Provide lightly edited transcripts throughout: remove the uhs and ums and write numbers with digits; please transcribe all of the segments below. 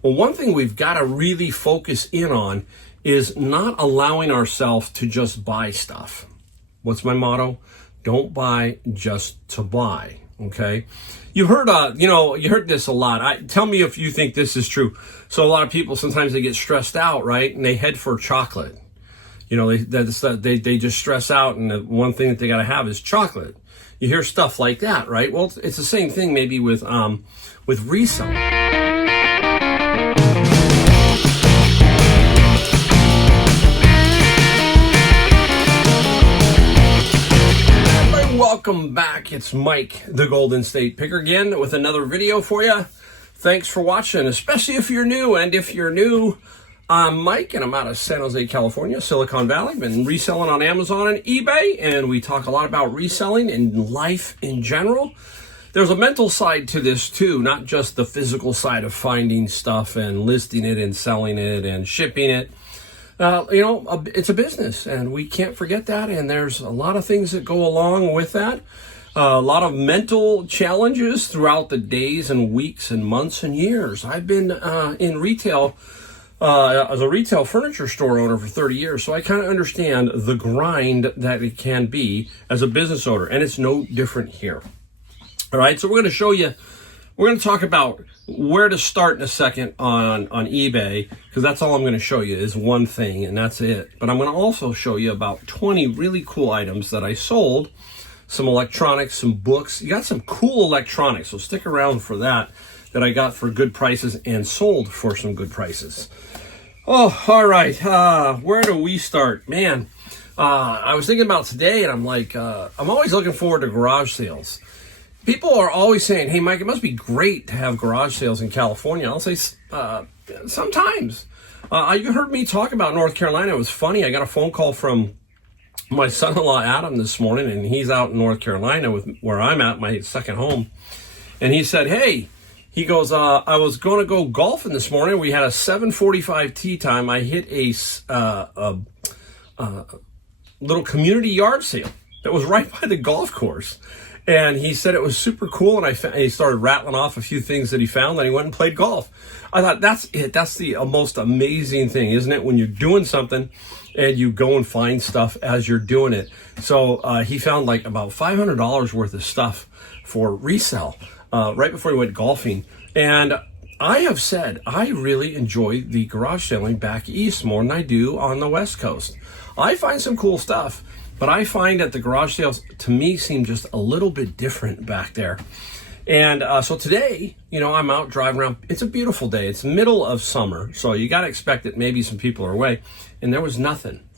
Well, one thing we've got to really focus in on is not allowing ourselves to just buy stuff. What's my motto? Don't buy just to buy. Okay. You heard this a lot. Tell me if you think this is true. So a lot of people, sometimes they get stressed out, right? And they head for chocolate. They just stress out, and the one thing that they got to have is chocolate. You hear stuff like that, right? Well, it's the same thing maybe with reselling. Welcome back. It's Mike, the Golden State Picker, again with another video for you. Thanks for watching, especially if you're new. And if you're new, I'm Mike, and I'm out of San Jose, California, Silicon Valley. Been reselling on Amazon and eBay, and we talk a lot about reselling and life in general. There's a mental side to this too, not just the physical side of finding stuff and listing it and selling it and shipping it. It's a business, and we can't forget that. And there's a lot of things that go along with that. A lot of mental challenges throughout the days and weeks and months and years. I've been in retail as a retail furniture store owner for 30 years, so I kind of understand the grind that it can be as a business owner, and it's no different here. All right, so we're going to talk about where to start in a second on eBay, because that's all I'm going to show you is one thing, and that's it. But I'm going to also show you about 20 really cool items that I sold, some electronics, some books. You got some cool electronics, so stick around for that I got for good prices and sold for some good prices. Oh, all right. Where do we start? Man, I was thinking about today, and I'm like, I'm always looking forward to garage sales. People are always saying, hey, Mike, it must be great to have garage sales in California. I'll say sometimes. You heard me talk about North Carolina. It was funny. I got a phone call from my son-in-law, Adam, this morning, and he's out in North Carolina where I'm at, my second home. And he said, hey, he goes, I was going to go golfing this morning. We had a 7:45 tee time. I hit a little community yard sale that was right by the golf course. And he said it was super cool, and he started rattling off a few things that he found, and he went and played golf. I thought, that's it. That's the most amazing thing, isn't it? When you're doing something and you go and find stuff as you're doing it. So he found like about $500 worth of stuff for resell right before he went golfing. And I have said I really enjoy the garage selling back east more than I do on the West Coast. I find some cool stuff, but I find that the garage sales, to me, seem just a little bit different back there. And so today, I'm out driving around. It's a beautiful day. It's middle of summer, so you got to expect that maybe some people are away. And there was nothing.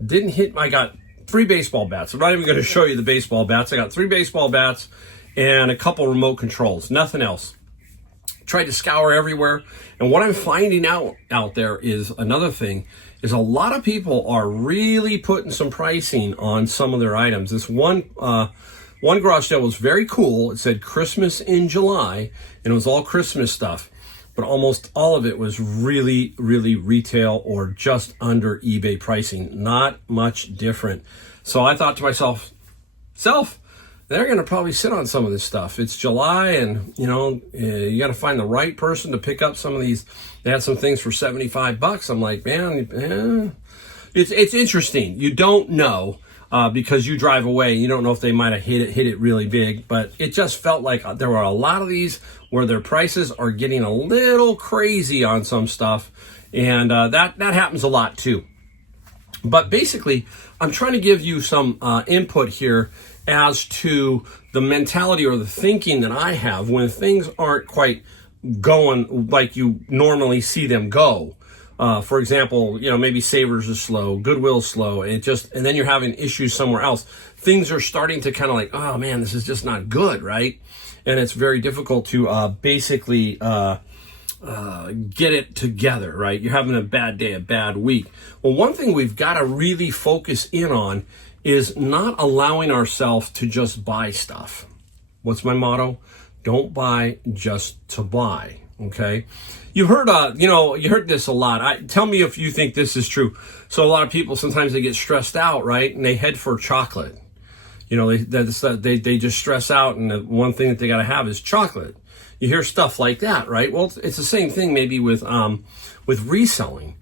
I got 3 baseball bats. I'm not even going to show you the baseball bats. I got 3 baseball bats and a couple remote controls. Nothing else. Tried to scour everywhere. And what I'm finding out there is another thing. Is a lot of people are really putting some pricing on some of their items. This one garage sale was very cool. It said Christmas in July, and it was all Christmas stuff. But almost all of it was really, really retail or just under eBay pricing. Not much different. So I thought to myself, they're going to probably sit on some of this stuff. It's July, and you got to find the right person to pick up some of these. They had some things for $75. I'm like, man, it's interesting. You don't know because you drive away. You don't know if they might have hit it really big, but it just felt like there were a lot of these where their prices are getting a little crazy on some stuff, and that happens a lot too. But basically, I'm trying to give you some input here as to the mentality or the thinking that I have when things aren't quite going like you normally see them go. For example, maybe Savers is slow, Goodwill's slow, and then you're having issues somewhere else. Things are starting to kind of like, oh man, this is just not good, right? And it's very difficult to basically get it together, right? You're having a bad day, a bad week. Well, one thing we've got to really focus in on is not allowing ourselves to just buy stuff. What's my motto? Don't buy just to buy. Okay. You heard this a lot. Tell me if you think this is true. So a lot of people, sometimes they get stressed out, right? And they head for chocolate. They just stress out, and the one thing that they got to have is chocolate. You hear stuff like that, right? Well, it's the same thing maybe with reselling.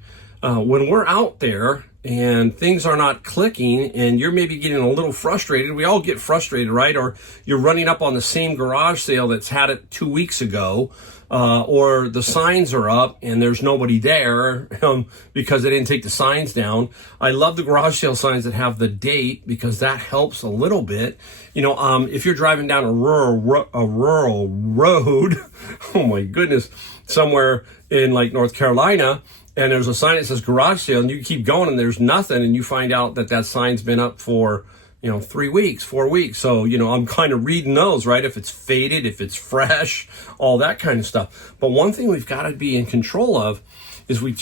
When we're out there and things are not clicking and you're maybe getting a little frustrated, we all get frustrated, right? Or you're running up on the same garage sale that's had it 2 weeks ago, or the signs are up and there's nobody there because they didn't take the signs down. I love the garage sale signs that have the date because that helps a little bit. If you're driving down a rural road, oh my goodness, somewhere in like North Carolina, and there's a sign that says garage sale, and you keep going and there's nothing, and you find out that sign's been up for 3 weeks, 4 weeks. So, I'm kind of reading those, right? If it's faded, if it's fresh, all that kind of stuff. But one thing we've got to be in control of is we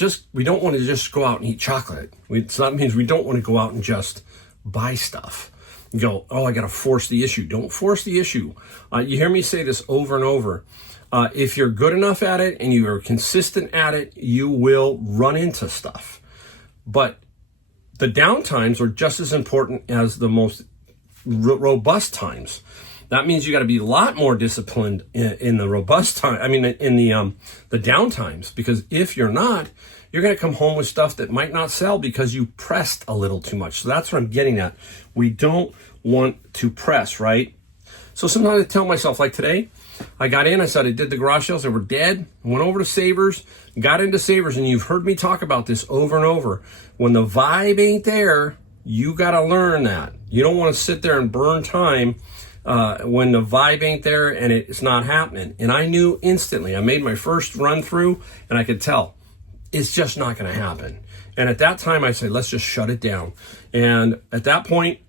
don't want to just go out and eat chocolate. That means we don't want to go out and just buy stuff. You go, oh, I got to force the issue. Don't force the issue. You hear me say this over and over. If you're good enough at it and you are consistent at it, you will run into stuff. But the downtimes are just as important as the most robust times. That means you got to be a lot more disciplined in the robust time. I mean, in the downtimes, because if you're not, you're going to come home with stuff that might not sell because you pressed a little too much. So that's what I'm getting at. We don't want to press, right? So sometimes I tell myself, like today, I got in, I said I did the garage sales, they were dead, went over to Savers, got into Savers, and you've heard me talk about this over and over. When the vibe ain't there, you got to learn that. You don't want to sit there and burn time when the vibe ain't there and it's not happening. And I knew instantly. I made my first run through, and I could tell it's just not going to happen. And at that time, I said, let's just shut it down. And at that point,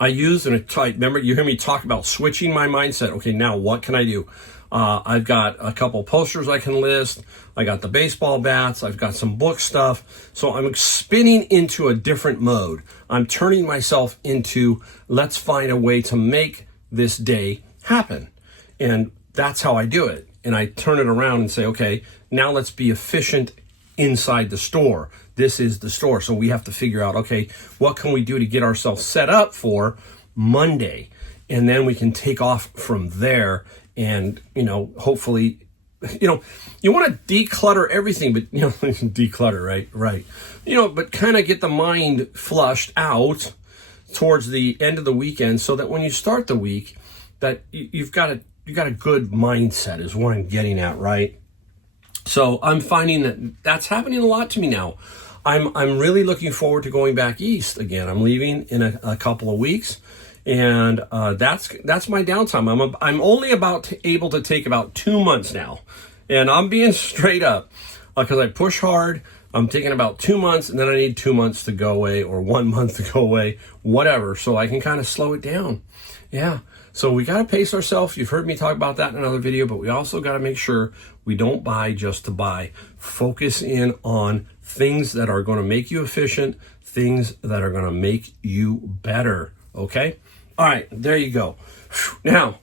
I used, and remember, you hear me talk about switching my mindset. Okay, now what can I do? I've got a couple posters I can list. I got the baseball bats. I've got some book stuff. So I'm spinning into a different mode. I'm turning myself into, let's find a way to make this day happen. And that's how I do it. And I turn it around and say, okay, now let's be efficient inside the store. This is the store. So we have to figure out, okay, what can we do to get ourselves set up for Monday? And then we can take off from there and, hopefully, you want to declutter everything, but, declutter, right? Right. But kind of get the mind flushed out towards the end of the weekend so that when you start the week, that you got a good mindset is what I'm getting at, right? So I'm finding that that's happening a lot to me now. I'm really looking forward to going back east again. I'm leaving in a couple of weeks, and that's my downtime. I'm only able to take about 2 months now, and I'm being straight up because I push hard. I'm taking about 2 months, and then I need 2 months to go away or 1 month to go away, whatever, so I can kind of slow it down. Yeah. So we got to pace ourselves. You've heard me talk about that in another video, but we also got to make sure we don't buy just to buy. Focus in on things that are going to make you efficient, things that are going to make you better. Okay? All right, there you go. Now,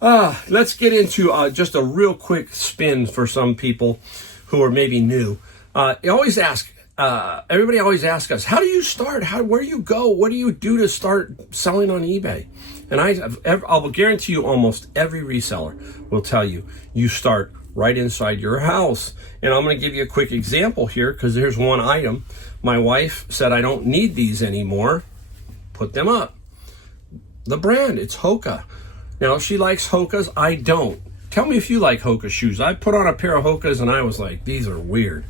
let's get into just a real quick spin for some people who are maybe new. Everybody always asks us, how do you start? Where do you go? What do you do to start selling on eBay? And I'll guarantee you almost every reseller will tell you, you start right inside your house. And I'm going to give you a quick example here because there's one item. My wife said, I don't need these anymore. Put them up. The brand, it's Hoka. Now, she likes Hokas. I don't. Tell me if you like Hoka shoes. I put on a pair of Hokas and I was like, these are weird.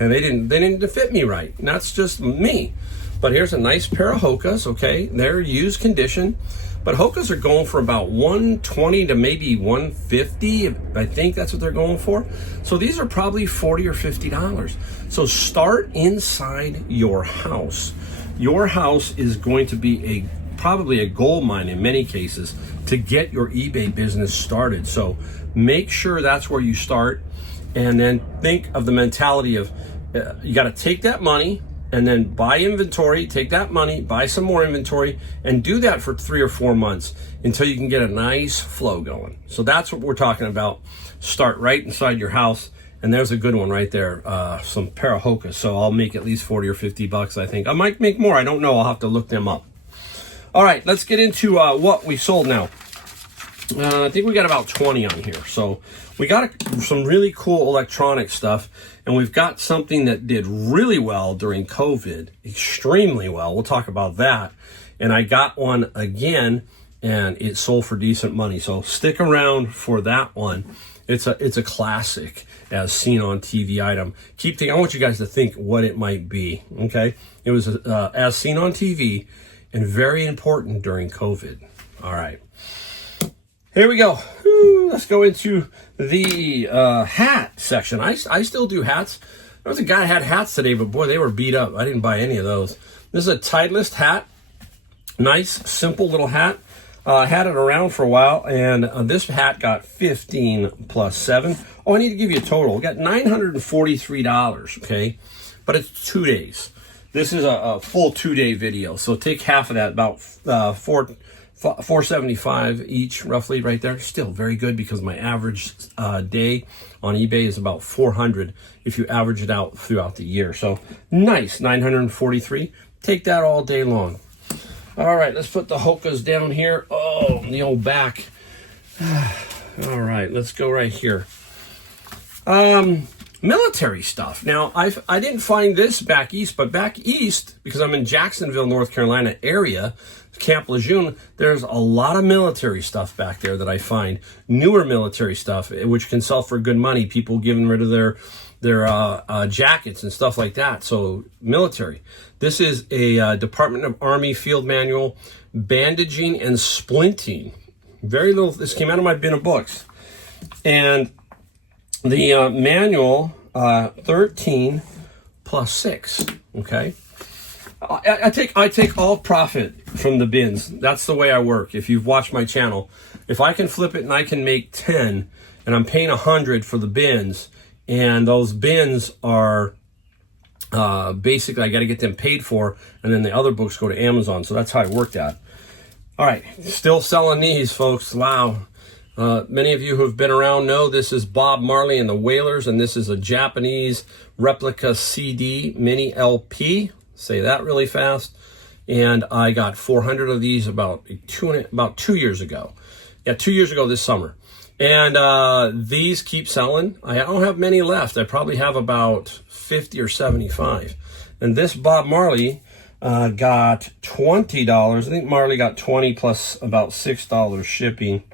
And they didn't fit me right. And that's just me. But here's a nice pair of Hokas, okay? They're used condition. But Hokas are going for about $120 to maybe $150. I think that's what they're going for. So these are probably $40 or $50. So start inside your house. Your house is going to be probably a gold mine in many cases to get your eBay business started. So make sure that's where you start. And then think of the mentality of you got to take that money and then buy inventory, take that money, buy some more inventory, and do that for 3 or 4 months until you can get a nice flow going. So that's what we're talking about. Start right inside your house. And there's a good one right there, some pair of Hokas. So I'll make at least 40 or 50 bucks, I think. I might make more. I don't know. I'll have to look them up. All right, let's get into what we sold now. I think we got about 20 on here. So we got some really cool electronic stuff, and we've got something that did really well during COVID, extremely well. We'll talk about that. And I got one again, and it sold for decent money. So stick around for that one. It's a classic as seen on TV item. Keep thinking. I want you guys to think what it might be. Okay, it was as seen on TV and very important during COVID. All right. Here we go. Let's go into the hat section. I still do hats. There was a guy that had hats today, but boy, they were beat up. I didn't buy any of those. This is a Titleist hat. Nice, simple little hat. Had it around for a while, and this hat got 15 plus 7. Oh, I need to give you a total. We got $943, okay? But it's 2 days. This is a full 2-day video, so take half of that, about $475 each, roughly, right there. Still very good because my average day on eBay is about 400 if you average it out throughout the year. So nice, 943. Take that all day long. All right, let's put the Hokas down here. Oh, the old back. All right, let's go right here. Military stuff. Now, I didn't find this back east, but back east, because I'm in Jacksonville, North Carolina area, Camp Lejeune, there's a lot of military stuff back there that I find. Newer military stuff, which can sell for good money. People giving rid of their jackets and stuff like that. So military. This is a Department of Army field manual, bandaging and splinting. Very little. This came out of my bin of books. And the manual, 13 plus 6, okay? I take all profit from the bins. That's the way I work. If you've watched my channel, if I can flip it and I can make 10, and I'm paying 100 for the bins, and those bins are basically I got to get them paid for, and then the other books go to Amazon. So that's how I work that. All right, still selling these, folks. Wow. Many of you who have been around know this is Bob Marley and the Wailers, and this is a Japanese replica CD mini LP. Say that really fast. And I got 400 of these about 2 years ago. Yeah, 2 years ago this summer. And these keep selling. I don't have many left. I probably have about 50 or 75. And this Bob Marley got $20. I think Marley got 20 plus about $6 shipping.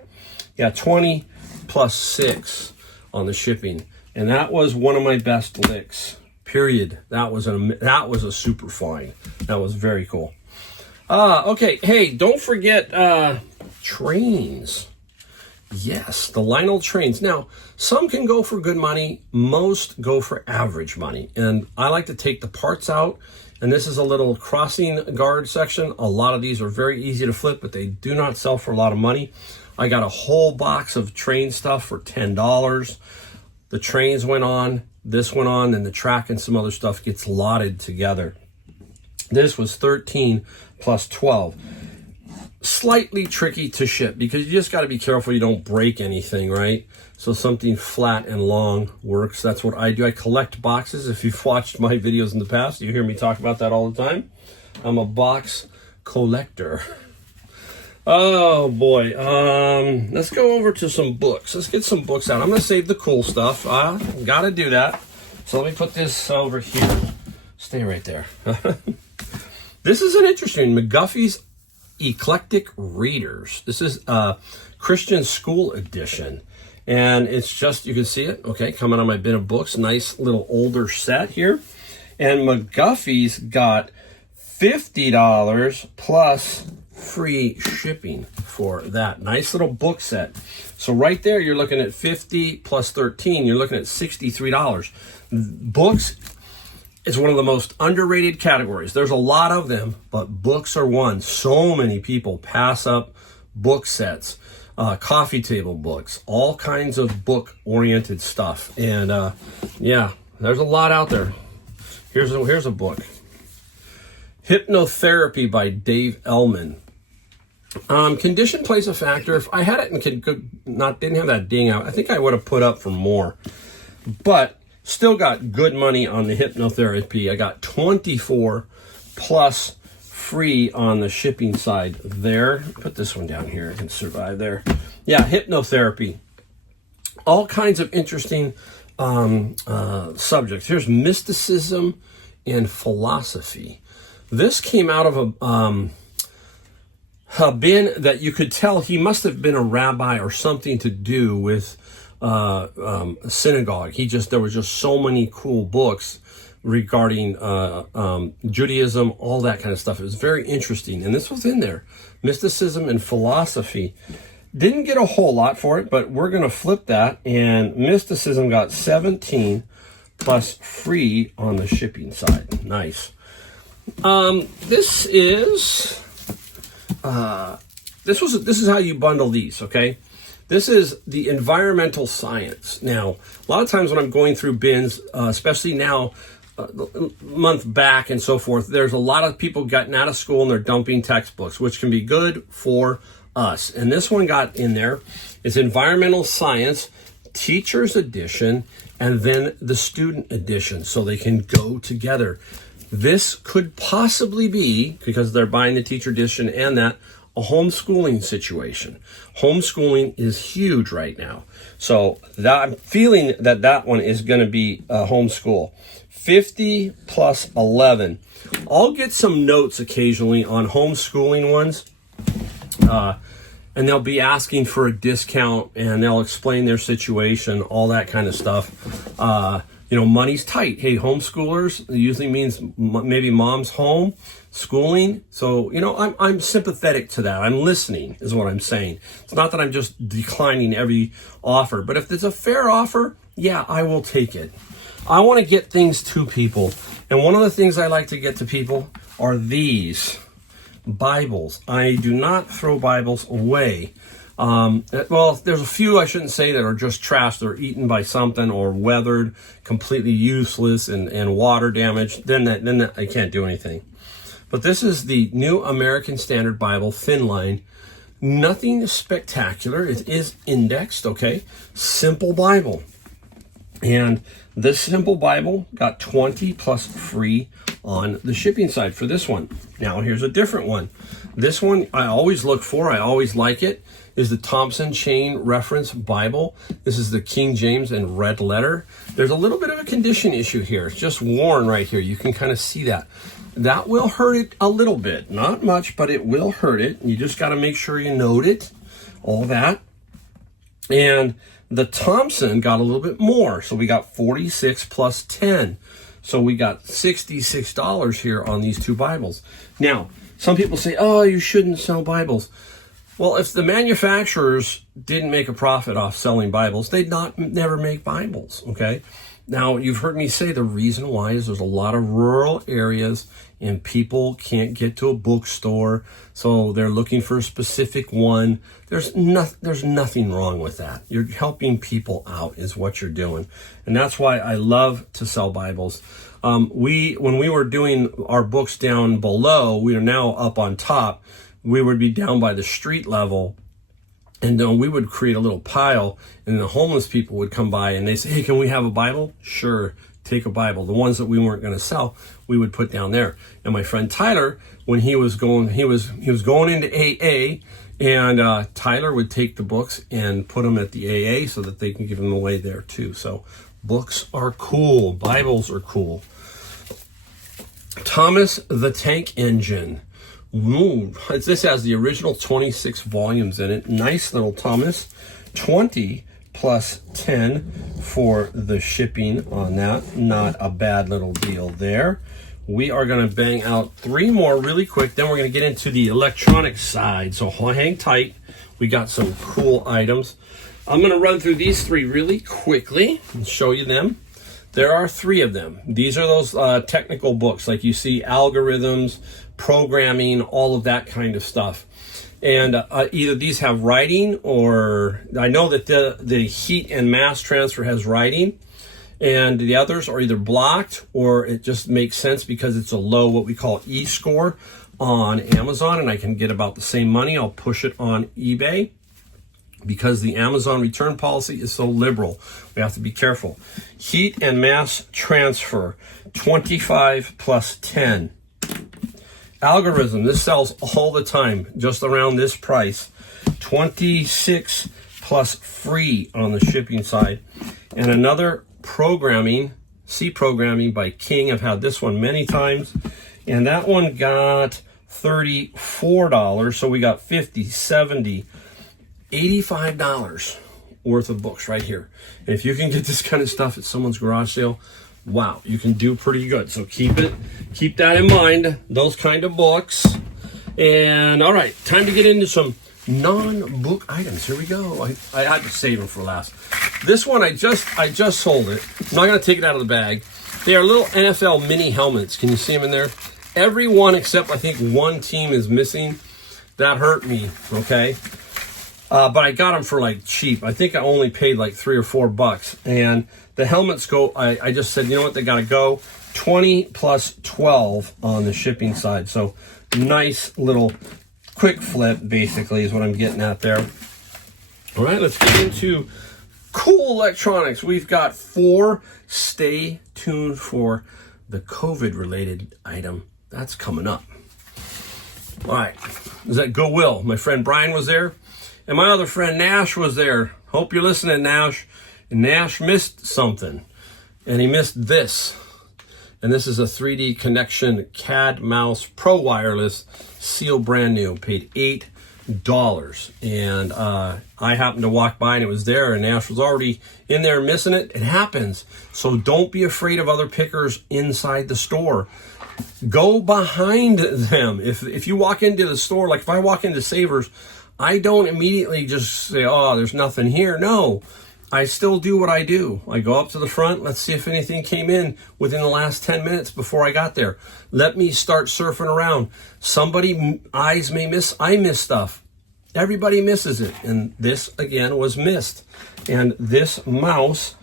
Yeah, 20 plus 6 on the shipping. And that was one of my best licks. Period. That was a super find. That was very cool. Okay, hey, don't forget trains. Yes, the Lionel trains. Now, some can go for good money. Most go for average money. And I like to take the parts out. And this is a little crossing guard section. A lot of these are very easy to flip, but they do not sell for a lot of money. I got a whole box of train stuff for $10. The trains went on, this went on, and the track and some other stuff gets lotted together. This was 13 plus 12. Slightly tricky to ship because you just got to be careful you don't break anything, right? So something flat and long works. That's what I do. I collect boxes. If you've watched my videos in the past, you hear me talk about that all the time. I'm a box collector. Oh boy, let's go over to some books. Let's get some books out. I'm gonna save the cool stuff. Gotta do that. So let me put this over here. Stay right there. This is an interesting McGuffey's Eclectic Readers. This is Christian School Edition. And it's just, you can see it, okay, coming on my bin of books. Nice little older set here. And McGuffey's got $50 plus free shipping for that nice little book set. So right there, you're looking at 50 plus 13, you're looking at $63. Books is one of the most underrated categories. There's a lot of them, but books are one. So many people pass up book sets, coffee table books, all kinds of book-oriented stuff. And yeah, there's a lot out there. Here's a book. Hypnotherapy by Dave Ellman. Condition plays a factor. If I had it and didn't have that ding out, I think I would have put up for more. But still got good money on the hypnotherapy. I got 24 plus free on the shipping side there. Put this one down here. I can survive there. Yeah, hypnotherapy. All kinds of interesting subjects. Here's mysticism and philosophy. This came out of a bin that you could tell he must have been a rabbi or something to do with a synagogue. There was just so many cool books regarding Judaism, all that kind of stuff. It was very interesting. And this was in there. Mysticism and philosophy. Didn't get a whole lot for it, but we're going to flip that. And mysticism got 17 plus free on the shipping side. Nice. This is how you bundle these, okay? This is the environmental science. Now, a lot of times when I'm going through bins, especially now, month back and so forth, there's a lot of people getting out of school and they're dumping textbooks, which can be good for us. And this one got in there. It's environmental science, teacher's edition, and then the student edition, so they can go together. This could possibly be, because they're buying the teacher edition and that, a homeschooling situation. Homeschooling is huge right now. So I'm feeling that one is going to be a homeschool. 50 plus 11. I'll get some notes occasionally on homeschooling ones. And they'll be asking for a discount and they'll explain their situation, all that kind of stuff. Money's tight. Hey, homeschoolers usually means maybe mom's home schooling. So, I'm sympathetic to that. I'm listening is what I'm saying. It's not that I'm just declining every offer, but if it's a fair offer, yeah, I will take it. I want to get things to people. And one of the things I like to get to people are these Bibles. I do not throw Bibles away. Well, there's a few I shouldn't say that are just trash. They're eaten by something or weathered, completely useless and water damaged. Then I can't do anything. But this is the New American Standard Bible, thin line. Nothing spectacular. It is indexed, okay? Simple Bible. And this simple Bible got 20 plus free on the shipping side for this one. Now, here's a different one. This one I always look for. I always like it. Is the Thompson Chain Reference Bible. This is the King James and red letter. There's a little bit of a condition issue here. It's just worn right here. You can kind of see that. That will hurt it a little bit. Not much, but it will hurt it. You just got to make sure you note it. All that. And the Thompson got a little bit more. So we got 46 plus 10. So we got $66 here on these two Bibles. Now, some people say, oh, you shouldn't sell Bibles. Well, if the manufacturers didn't make a profit off selling Bibles, they'd never make Bibles, okay? Now, you've heard me say the reason why is there's a lot of rural areas and people can't get to a bookstore, so they're looking for a specific one. There's nothing wrong with that. You're helping people out is what you're doing. And that's why I love to sell Bibles. When we were doing our books down below, we are now up on top. We would be down by the street level, and then we would create a little pile, and the homeless people would come by and they say, hey, can we have a Bible? Sure, take a Bible. The ones that we weren't going to sell, we would put down there. And my friend Tyler, when he was going into AA, and Tyler would take the books and put them at the AA so that they can give them away there too. So books are cool. Bibles are cool. Thomas the Tank Engine. Ooh, this has the original 26 volumes in it. Nice little Thomas. 20 plus 10 for the shipping on that. Not a bad little deal there. We are going to bang out 3 more really quick. Then we're going to get into the electronic side. So hang tight. We got some cool items. I'm going to run through these 3 really quickly and show you them. There are 3 of them. These are those technical books, like you see, algorithms, programming, all of that kind of stuff. And either these have writing, or I know that the heat and mass transfer has writing, and the others are either blocked or it just makes sense because it's a low, what we call E-score on Amazon, and I can get about the same money. I'll push it on eBay because the Amazon return policy is so liberal. We have to be careful. Heat and mass transfer, 25 plus 10. Algorithm, this sells all the time, just around this price. $26 plus free on the shipping side. And another programming, C programming by King. I've had this one many times, and that one got $34. So we got $50, $70, $85 worth of books right here. And if you can get this kind of stuff at someone's garage sale, wow, you can do pretty good. So keep that in mind, those kind of books. And all right, time to get into some non-book items. Here we go. I had to save them for last. This one I just sold it. I'm not going to take it out of the bag. They are little NFL mini helmets. Can you see them in there? Every one except I think one team is missing. That hurt me, okay? But I got them for like cheap. I think I only paid like $3 or $4. And the helmets go, I just said, you know what, they got to go. 20 plus 12 on the shipping side. So nice little quick flip, basically, is what I'm getting at there. All right, let's get into cool electronics. We've got 4. Stay tuned for the COVID-related item. That's coming up. All right, is that Goodwill? My friend Brian was there, and my other friend Nash was there. Hope you're listening, Nash. And Nash missed something, and he missed this. And this is a 3D Connection CAD Mouse Pro Wireless, sealed brand new, paid $8. And I happened to walk by and it was there, and Nash was already in there missing it. It happens. So don't be afraid of other pickers inside the store. Go behind them. If you walk into the store, like if I walk into Savers, I don't immediately just say, oh, there's nothing here. No. I still do what I do. I go up to the front. Let's see if anything came in within the last 10 minutes before I got there. Let me start surfing around. Somebody eyes may miss. I miss stuff. Everybody misses it. And this, again, was missed. And this mouse,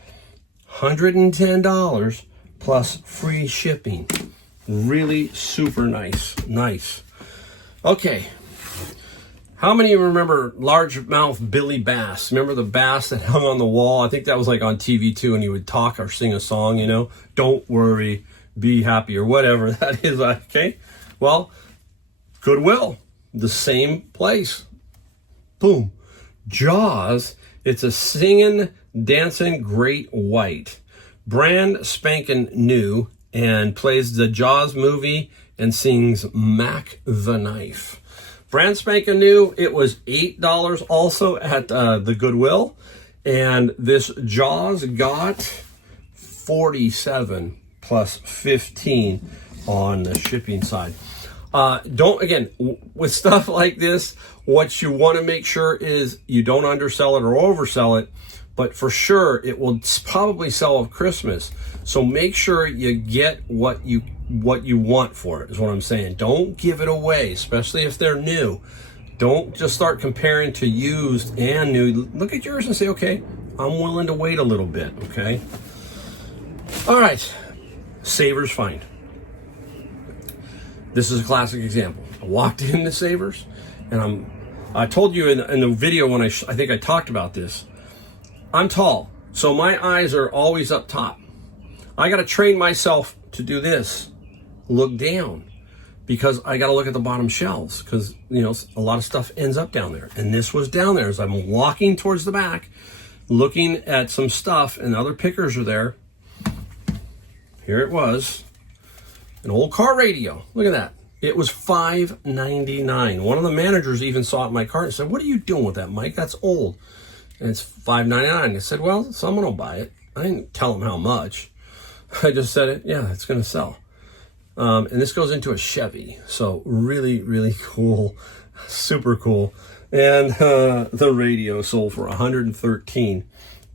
$110 plus free shipping. Really super nice. Nice. Okay. How many of you remember largemouth Billy Bass? Remember the bass that hung on the wall? I think that was like on TV too, and he would talk or sing a song, you know? Don't worry, be happy, or whatever that is, okay? Well, Goodwill, the same place. Boom. Jaws, it's a singing, dancing great white. Brand spanking new, and plays the Jaws movie and sings Mac the Knife. Brand spanking new. It was $8 also at the Goodwill. And this Jaws got $47 plus $15 on the shipping side. Again, with stuff like this, what you want to make sure is you don't undersell it or oversell it. But for sure, it will probably sell at Christmas. So make sure you get what you want for it, is what I'm saying. Don't give it away, especially if they're new. Don't just start comparing to used and new. Look at yours and say, okay, I'm willing to wait a little bit, okay? All right, Savers Find. This is a classic example. I walked into Savers, and I told you in the video when I think I talked about this, I'm tall, so my eyes are always up top. I got to train myself to do this, look down, because I got to look at the bottom shelves, because, you know, a lot of stuff ends up down there. And this was down there as I'm walking towards the back, looking at some stuff, and other pickers are there. Here it was, an old car radio. Look at that. It was $5.99. One of the managers even saw it in my cart and said, "What are you doing with that, Mike? That's old." And it's $5.99. I said, well, someone will buy it. I didn't tell them how much. I just said it, yeah, it's going to sell. And this goes into a Chevy. So really, really cool. Super cool. And the radio sold for $113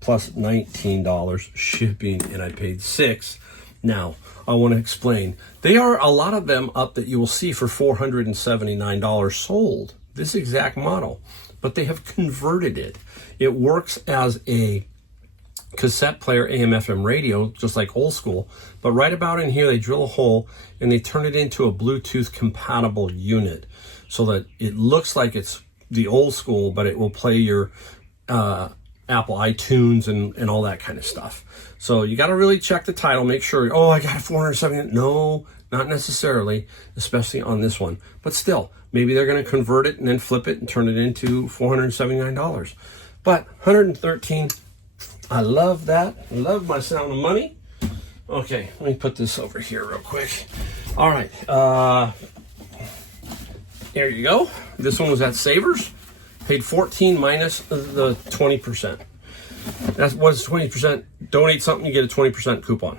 plus $19 shipping, and I paid $6. Now, I want to explain. They are a lot of them up that you will see for $479 sold. This exact model. But they have converted it. It works as a cassette player, AM/FM radio, just like old school. But right about in here, they drill a hole and they turn it into a Bluetooth compatible unit so that it looks like it's the old school, but it will play your Apple iTunes and all that kind of stuff. So you got to really check the title, make sure, oh, I got a 470. No, Not necessarily, especially on this one. But still, maybe they're going to convert it and then flip it and turn it into $479. But $113, I love that. I love my sound of money. Okay, let me put this over here real quick. All right, there you go. This one was at Savers. Paid $14 minus the 20%. That's what's 20%. Donate something, you get a 20% coupon.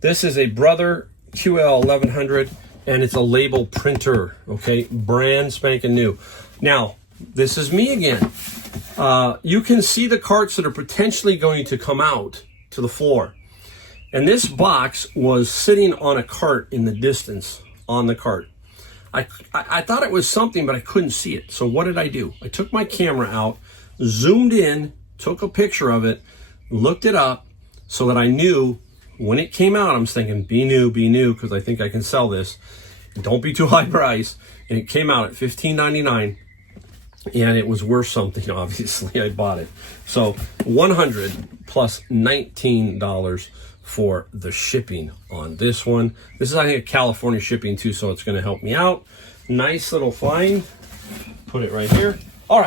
This is a Brother QL 1100, and it's a label printer. Okay, brand spanking new. Now, this is me again. You can see the carts that are potentially going to come out to the floor. And this box was sitting on a cart in the distance on the cart. I thought it was something, but I couldn't see it. So what did I do? I took my camera out, zoomed in, took a picture of it, looked it up so that I knew when it came out. I'm thinking, be new, because I think I can sell this. Don't be too high price. And it came out at $15.99. And it was worth something, obviously. I bought it. So $100 plus $19 for the shipping on this one. This is, I think, a California shipping too, so it's going to help me out. Nice little find. Put it right here.